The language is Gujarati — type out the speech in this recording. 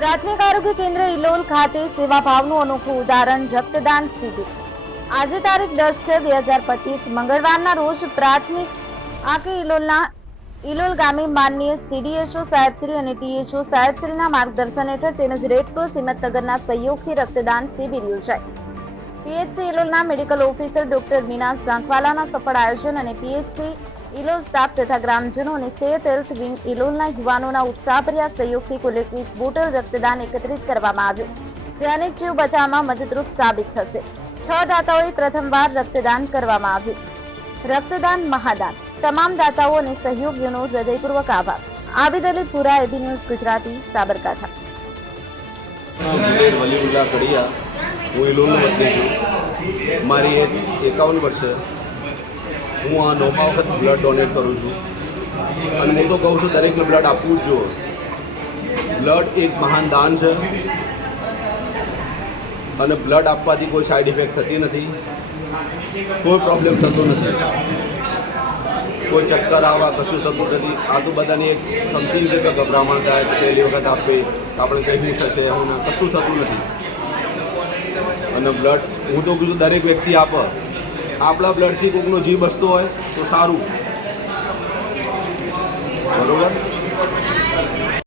પ્રાથમિક આરોગ્ય કેન્દ્ર ઇલોલ ખાતે સેવાભાવનું અનોખું ઉદાહરણ રક્તદાન શિબિર. આજે તારીખ 10/6/2025 મંગળવારના રોજ પ્રાથમિક આકે ઇલોલ ગામે માનનીય સીડીએચઓ સાહેબશ્રી અને ટીએચઓ સાહેબશ્રીના માર્ગદર્શન હેઠળ તેમજ રેડક્રોસ હિંમતનગરના સહયોગથી રક્તદાન શિબિર યોજાઈ. પીએચસી ઇલોલના મેડિકલ ઓફિસર ડોક્ટર મીના ઝાંખવાલાના સફળ આયોજન અને પીએચસી ઇલોલ સ્ટાફ તથા ગ્રામજનો અને સેહત હેલ્થ વિંગ ઇલોલના યુવાનોના ઉત્સાહભર્યા સહયોગથી કુલ 21 બોટલ રક્તદાન એકત્રિત કરવામાં આવ્યું, જે અનેક જીવ બચાવવામાં મદદરૂપ સાબિત થશે. 6 દાતાઓએ પ્રથમવાર રક્તદાન કરવામાં આવ્યું. રક્તદાન મહાદાન. તમામ દાતાઓ અને સહયોગીઓનો હૃદયપૂર્વક આભાર. આબિદ અલી પુરા, એબી ન્યૂઝ ગુજરાતી, સાબરકાંઠા. વલીઉલ્લા કડિયા, હું ઇલોલનો વતની છું. મારી એજ 51 વર્ષ છે. હું આ 9મા વખત બ્લડ ડોનેટ કરું છું અને હું તો કહું છું દરેકને બ્લડ આપવું જ જોઈએ. બ્લડ એક મહાન દાન છે અને બ્લડ આપવાથી કોઈ સાઈડ ઇફેક્ટ થતી નથી, કોઈ પ્રોબ્લેમ થતો નથી, કોઈ ચક્કર આવવા કશું થતું નથી. આ તો બધાની એક સમથિંગ છે કે ગભરામણ થાય કે પહેલી વખત આપે આપણે કંઈ થશે, હું કશું થતું નથી. અને બ્લડ હું તો કીધું દરેક વ્યક્તિ આપે. આપણા બ્લડથી કોઈકનો જીવ બચતો હોય તો સારું, બરાબર.